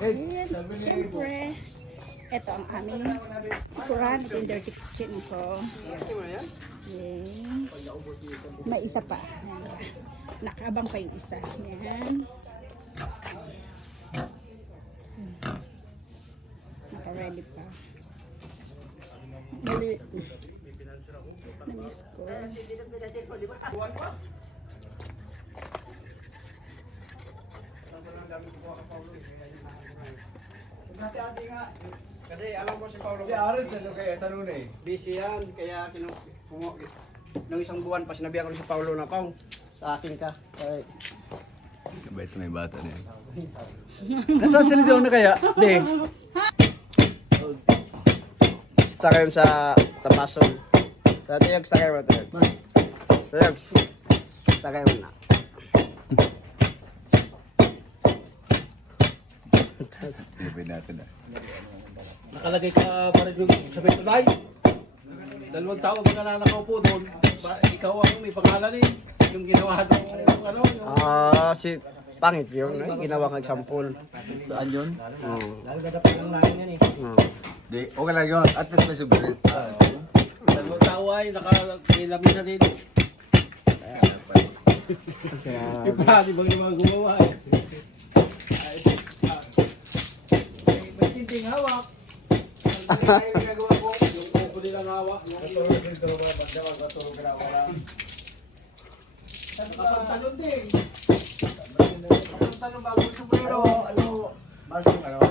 At syempre, ito ang aming kuran yung dirty kitchen ko. May isa pa. Ayan. Nakabang pa yung isa. Yan. Naka-ready pa. Maliit na. Namiss ko. Kasi alam ko si Paulo. Si Aris, ano kaya tanong na eh. Busy yan, kaya kinu kumu nung isang buwan pa sinabihan ko si Paulo na pang sa akin ka. Ay, Sabay ito yung bata na yan. Nasaan sila doon na kaya? Di. Basta kayo sa Tapason. Sa Tiyog, sa kayo. Tiyog. Sa kayo na. Hindi natin na. Nakalagay ka pa rin yung sa may tulay. Dalawang tao ang nanakaw po doon. Ba, ikaw ang may pangalan eh. Yung ginawa doon, yung ano, yung... Ah, si Pangit yun, eh, ginawa kang sampul. Saan yun? Oo. Oo. Di, okay lang yun. At least may subiri. Dalawang tao ay nakakilamin na din. Yung pari bang yung mga gumawa eh. Tinting hawak. Ang ginagawa ko, yung kuko nilang hawak. Nakapantalon din. Nakapantalon bago yung sombrero. Ano, ano? Mo. Ano